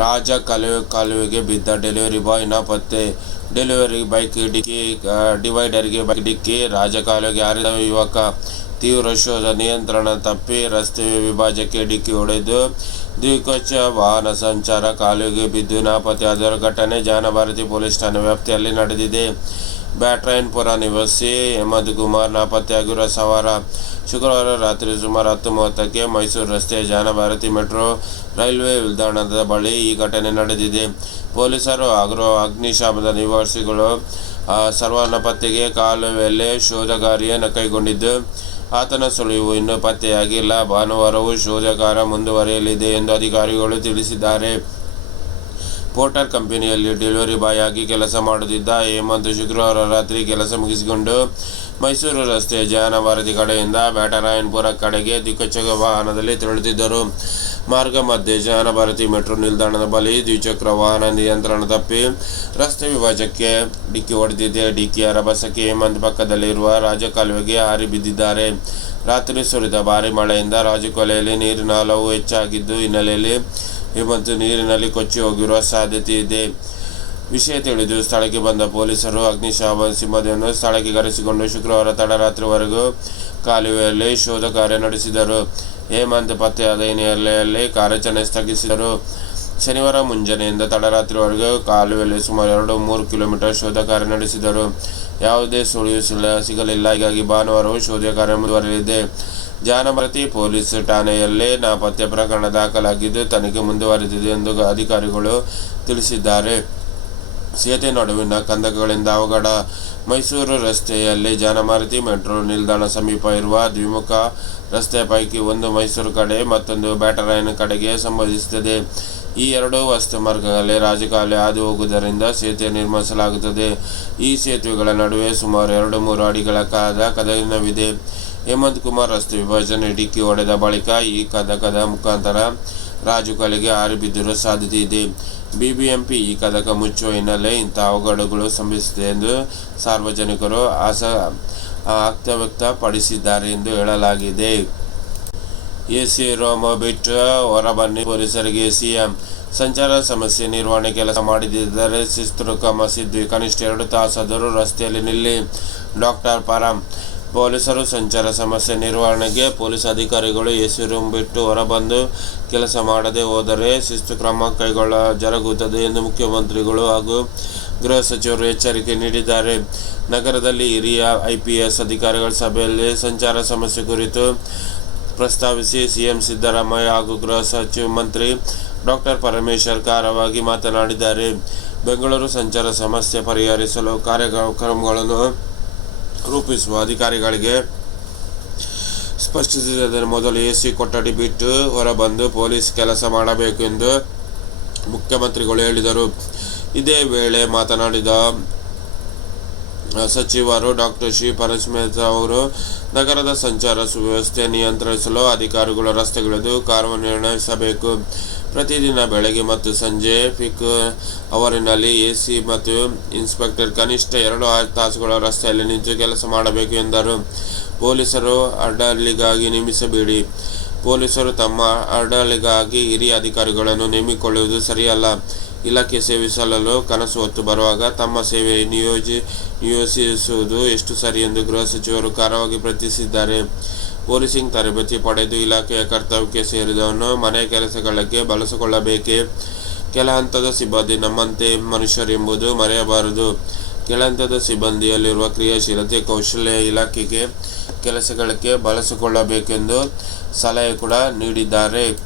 ರಾಜ ಕಾಲುವೆ ಕಾಲುವೆಗೆ ಬಿದ್ದ ಡೆಲಿವರಿ ಬಾಯ್ ಪತ್ತೆ. ಡೆಲಿವರಿ ಬೈಕ್ ಡಿಕ್ಕಿ ಡಿವೈಡರ್ಗೆ ಬೈಕ್ ಡಿಕ್ಕಿ ರಾಜ ಕಾಲುವೆಗೆ ಹಾರಿದ ಯುವಕ. ತೀವ್ರ ಶೋಧ, ನಿಯಂತ್ರಣ ತಪ್ಪಿ ರಸ್ತೆ ವಿಭಾಜಕ್ಕೆ ಡಿಕ್ಕಿ ಹೊಡೆದು ದ್ವಿಕೋಚ ವಾಹನ ಸಂಚಾರ ಕಾಲುವೆಗೆ ಬಿದ್ದು ನಾಪತ್ತೆಯಾದ ಘಟನೆ ಜಾನಭಾರತಿ ಪೊಲೀಸ್ ಠಾಣೆ ವ್ಯಾಪ್ತಿಯಲ್ಲಿ ನಡೆದಿದೆ. ಬ್ಯಾಟ್ರಾಯನ್ಪುರ ನಿವಾಸಿ ಹೆಮ್ಮದ್ ಕುಮಾರ್ ನಾಪತ್ತೆಯಾಗಿರುವ ಸವಾರ. ಶುಕ್ರವಾರ ರಾತ್ರಿ ಸುಮಾರು ಹತ್ತು ಮೂವತ್ತಕ್ಕೆ ಮೈಸೂರು ರಸ್ತೆಯ ಜಾನಭಾರತಿ ಮೆಟ್ರೋ ರೈಲ್ವೆ ನಿಲ್ದಾಣದ ಬಳಿ ಈ ಘಟನೆ ನಡೆದಿದೆ. ಪೊಲೀಸರು ಹಾಗೂ ಅಗ್ನಿಶಾಮದ ನಿವಾಸಿಗಳು ಸರ್ವನ ಪತ್ತೆಗೆ ಕಾಲುವೆಯಲ್ಲಿ ಶೋಧ ಕಾರ್ಯ ಕೈಗೊಂಡಿದ್ದು, ಆತನ ಸುಳಿವು ಇನ್ನೂ ಪತ್ತೆಯಾಗಿಲ್ಲ. ಭಾನುವಾರವೂ ಶೋಧ ಕಾರ್ಯ ಮುಂದುವರಿಯಲಿದೆ ಎಂದು ಅಧಿಕಾರಿಗಳು ತಿಳಿಸಿದ್ದಾರೆ. ಪೋರ್ಟರ್ ಕಂಪನಿಯಲ್ಲಿ ಡೆಲಿವರಿ ಬಾಯ್ ಆಗಿ ಕೆಲಸ ಮಾಡುತ್ತಿದ್ದ ಹೇಮಂತ್ ಶುಕ್ರವಾರ ರಾತ್ರಿ ಕೆಲಸ ಮುಗಿಸಿಕೊಂಡು ಮೈಸೂರು ರಸ್ತೆಯ ಜಾನಭಾರತಿ ಕಡೆಯಿಂದ ಬ್ಯಾಟರಾಯನ್ಪುರ ಕಡೆಗೆ ದ್ವಿಚಕ್ರ ವಾಹನದಲ್ಲಿ ತೆರಳುತ್ತಿದ್ದರು. ಮಾರ್ಗ ಮಧ್ಯೆ ಜಾನಭಾರತಿ ಮೆಟ್ರೋ ನಿಲ್ದಾಣದ ಬಳಿ ದ್ವಿಚಕ್ರ ವಾಹನ ನಿಯಂತ್ರಣ ತಪ್ಪಿ ರಸ್ತೆ ವಿಭಾಜಕ್ಕೆ ಡಿಕ್ಕಿ ಹೊಡೆದಿದೆ. ಡಿಕ್ಕಿಯ ರಭಸಕ್ಕೆ ಹೇಮಂತ್ ಪಕ್ಕದಲ್ಲಿರುವ ರಾಜಕಾಲುವೆಗೆ ಹಾರಿ ಬಿದ್ದಿದ್ದಾರೆ. ರಾತ್ರಿ ಸುರಿದ ಭಾರಿ ಮಳೆಯಿಂದ ರಾಜಕೊಲೆಯಲ್ಲಿ ನೀರಿನ ಹಲವು ಹೆಚ್ಚಾಗಿದ್ದು ಹಿನ್ನೆಲೆಯಲ್ಲಿ ಹೇಮಂತ್ ನೀರಿನಲ್ಲಿ ಕೊಚ್ಚಿ ಹೋಗಿರುವ ಸಾಧ್ಯತೆ ಇದೆ. ವಿಷಯ ತಿಳಿದು ಸ್ಥಳಕ್ಕೆ ಬಂದ ಪೊಲೀಸರು ಅಗ್ನಿಶಾಮ ಸಿಂಹದನ್ನು ಸ್ಥಳಕ್ಕೆ ಕರೆಸಿಕೊಂಡು ಶುಕ್ರವಾರ ತಡರಾತ್ರಿವರೆಗೂ ಕಾಲುವೆಯಲ್ಲಿ ಶೋಧ ಕಾರ್ಯ ನಡೆಸಿದರು. ಹೇಮಂತ್ ಪತ್ತೆಯಾದ ಹಿನ್ನೆಲೆಯಲ್ಲಿ ಕಾರ್ಯಾಚರಣೆ ಸ್ಥಗಿಸಿದರು. ಶನಿವಾರ ಮುಂಜಾನೆಯಿಂದ ತಡರಾತ್ರಿವರೆಗೂ ಕಾಲುವೆಯಲ್ಲಿ ಸುಮಾರು ಎರಡು ಮೂರು ಕಿಲೋಮೀಟರ್ ಶೋಧ ಕಾರ್ಯ ನಡೆಸಿದರು. ಯಾವುದೇ ಸುಳಿವು ಸಿಗಲಿಲ್ಲ. ಹೀಗಾಗಿ ಭಾನುವಾರವೂ ಶೋಧ ಕಾರ್ಯ ಮುಂದುವರೆಯಲಿದೆ. ಜಾನಭರತಿ ಪೊಲೀಸ್ ಠಾಣೆಯಲ್ಲಿ ನಾಪತ್ತೆ ಪ್ರಕರಣ ದಾಖಲಾಗಿದ್ದು, ತನಿಖೆ ಮುಂದುವರೆದಿದೆ ಎಂದು ಅಧಿಕಾರಿಗಳು ತಿಳಿಸಿದ್ದಾರೆ. ಸೇತುವೆ ನಡುವಿನ ಕಂದಕಗಳಿಂದ ಅವಘಡ. ಮೈಸೂರು ರಸ್ತೆಯಲ್ಲಿ ಜಾನಮಾರುತಿ ಮೆಟ್ರೋ ನಿಲ್ದಾಣ ಸಮೀಪ ಇರುವ ದ್ವಿಮುಖ ರಸ್ತೆ ಪೈಕಿ ಒಂದು ಮೈಸೂರು ಕಡೆ ಮತ್ತೊಂದು ಬ್ಯಾಟರಾಯನ ಕಡೆಗೆ ಸಂಬಂಧಿಸುತ್ತದೆ ಈ ಎರಡು ವಸ್ತು ಮಾರ್ಗಗಳಲ್ಲಿ ರಾಜಕಾಲಿ ಹಾದು ಹೋಗುವುದರಿಂದ ಸೇತುವೆ ನಿರ್ಮಿಸಲಾಗುತ್ತದೆ. ಈ ಸೇತುವೆಗಳ ನಡುವೆ ಸುಮಾರು ಎರಡು ಮೂರು ಅಡಿಗಳ ಕಾದ ಕದನವಿದೆ. ಹೇಮಂತ್ ಕುಮಾರ್ ರಸ್ತೆ ವಿಭಜನೆ ಡಿಕ್ಕಿ ಹೊಡೆದ ಬಳಿಕ ಈ ಕದಕದ ಮುಖಾಂತರ ರಾಜುಕಾಲಿಗೆ ಕಲೆಗೆ ಬಿದ್ದಿರುವ ಸಾಧ್ಯತೆ ಇದೆ. ಬಿಬಿಎಂಪಿ ಈ ಕದಕ ಮುಚ್ಚುವ ಹಿನ್ನೆಲೆ ಇಂಥ ಅವಘಡಗಳು ಸಂಭವಿಸಿದೆ ಎಂದು ಸಾರ್ವಜನಿಕರು ಆಸ ಆಕ್ತ ವ್ಯಕ್ತಪಡಿಸಿದ್ದಾರೆ ಎಂದು ಹೇಳಲಾಗಿದೆ. ಎಸಿ ರೋಮ ಬಿಟ್ಟು ಹೊರಬನ್ನಿ ಪೊಲೀಸರಿಗೆ ಸಿಎಂ ಸಂಚಾರ ಸಮಸ್ಯೆ ನಿರ್ವಹಣೆ ಕೆಲಸ ಮಾಡಿದ್ದರೆ ಶಿಸ್ತು ಕ್ರಮ ಸಿದ್ವಿ ಕನಿಷ್ಠ ಎರಡು ತಾಸಾದರೂ ರಸ್ತೆಯಲ್ಲಿ ನಿಲ್ಲಿ. ಡಾಕ್ಟರ್ ಪರಂ ಪೊಲೀಸರು ಸಂಚಾರ ಸಮಸ್ಯೆ ನಿರ್ವಹಣೆಗೆ ಪೊಲೀಸ್ ಅಧಿಕಾರಿಗಳು ಎಸಿ ರೂಮ್ ಬಿಟ್ಟು ಹೊರಬಂದು ಕೆಲಸ ಮಾಡದೆ ಹೋದರೆ ಶಿಸ್ತು ಕ್ರಮ ಕೈಗೊಳ್ಳ ಜರುಗುತ್ತದೆ ಎಂದು ಮುಖ್ಯಮಂತ್ರಿಗಳು ಹಾಗೂ ಗೃಹ ಸಚಿವರು ಎಚ್ಚರಿಕೆ ನೀಡಿದ್ದಾರೆ. ನಗರದಲ್ಲಿ ಹಿರಿಯ ಐಪಿಎಸ್ ಅಧಿಕಾರಿಗಳ ಸಭೆಯಲ್ಲಿ ಸಂಚಾರ ಸಮಸ್ಯೆ ಕುರಿತು ಪ್ರಸ್ತಾವಿಸಿ ಸಿಎಂ ಸಿದ್ದರಾಮಯ್ಯ ಹಾಗೂ ಗೃಹ ಸಚಿವ ಮಂತ್ರಿ ಡಾಕ್ಟರ್ ಪರಮೇಶ್ವರ್ ಖಾರವಾಗಿ ಮಾತನಾಡಿದ್ದಾರೆ. ಬೆಂಗಳೂರು ಸಂಚಾರ ಸಮಸ್ಯೆ ಪರಿಹರಿಸಲು ಕಾರ್ಯಕ್ರಮಗಳನ್ನು ರೂಪಿಸುವ ಅಧಿಕಾರಿಗಳಿಗೆ ಸ್ಪಷ್ಟಿಸಿದರೆ ಮೊದಲು ಎಸಿ ಕೊಠಡಿ ಬಿಟ್ಟು ಹೊರಬಂದು ಪೊಲೀಸ್ ಕೆಲಸ ಮಾಡಬೇಕು ಎಂದು ಮುಖ್ಯಮಂತ್ರಿಗಳು ಹೇಳಿದರು. ಇದೇ ವೇಳೆ ಮಾತನಾಡಿದ ಸಚಿವರು ಡಾಕ್ಟರ್ ಶ್ರೀ. ಪರಮೇಶ್ ಅವರು ನಗರದ ಸಂಚಾರ ಸುವ್ಯವಸ್ಥೆ ನಿಯಂತ್ರಿಸಲು ಅಧಿಕಾರಿಗಳು ರಸ್ತೆಗಳಿದು ಕಾರ್ಯನಿರ್ವಹಿಸಬೇಕು ಪ್ರತಿದಿನ ಬೆಳಗ್ಗೆ ಮತ್ತು ಸಂಜೆ ಪಿಕ್ ಅವರಿನಲ್ಲಿ ಎಸಿ ಮತ್ತು ಇನ್ಸ್ಪೆಕ್ಟರ್ ಕನಿಷ್ಠ ಎರಡು ತಾಸುಗಳ ರಸ್ತೆಯಲ್ಲಿ ನಿಂತು ಕೆಲಸ ಮಾಡಬೇಕು ಎಂದರು. ಪೊಲೀಸರು ಅಡ್ಡಲಿಗಾಗಿ ನೇಮಿಸಬೇಡಿ. ಪೊಲೀಸರು ತಮ್ಮ ಅಡ್ಡಲಿಗಾಗಿ ಹಿರಿಯ ಅಧಿಕಾರಿಗಳನ್ನು ನೇಮಿಕೊಳ್ಳುವುದು ಸರಿಯಲ್ಲ. ಇಲಾಖೆ ಸೇವೆ ಸಲ್ಲಲು ಕನಸು ಹೊತ್ತು ಬರುವಾಗ ತಮ್ಮ ಸೇವೆ ನಿಯೋಜಿ, ನಿಯೋಜಿಸುವುದು ಎಷ್ಟು ಸರಿ ಎಂದು ಗೃಹ ಸಚಿವರು ಖಾರವಾಗಿ ಪ್ರತಿಸಿದ್ದಾರೆ ಪೊಲೀಸಿಂಗ್ ತರಬೇತಿ ಪಡೆದು ಇಲಾಖೆಯ ಕರ್ತವ್ಯಕ್ಕೆ ಸೇರಿದವನು ಮನೆ ಕೆಲಸಗಳಿಗೆ ಬಳಸಿಕೊಳ್ಳಬೇಕೇ? ಕೆಲ ಹಂತದ ಸಿಬ್ಬಂದಿ ನಮ್ಮಂತೆ ಮನುಷ್ಯರೆಂಬುದು ಮರೆಯಬಾರದು. ಕೆಳಹಂತದ ಸಿಬ್ಬಂದಿಯಲ್ಲಿರುವ ಕ್ರಿಯಾಶೀಲತೆ ಕೌಶಲ್ಯ ಇಲಾಖೆಗೆ ಕೆಲಸಗಳಿಗೆ ಬಳಸಿಕೊಳ್ಳಬೇಕೆಂದು ಸಲಹೆ ಕೂಡ ನೀಡಿದ್ದಾರೆ.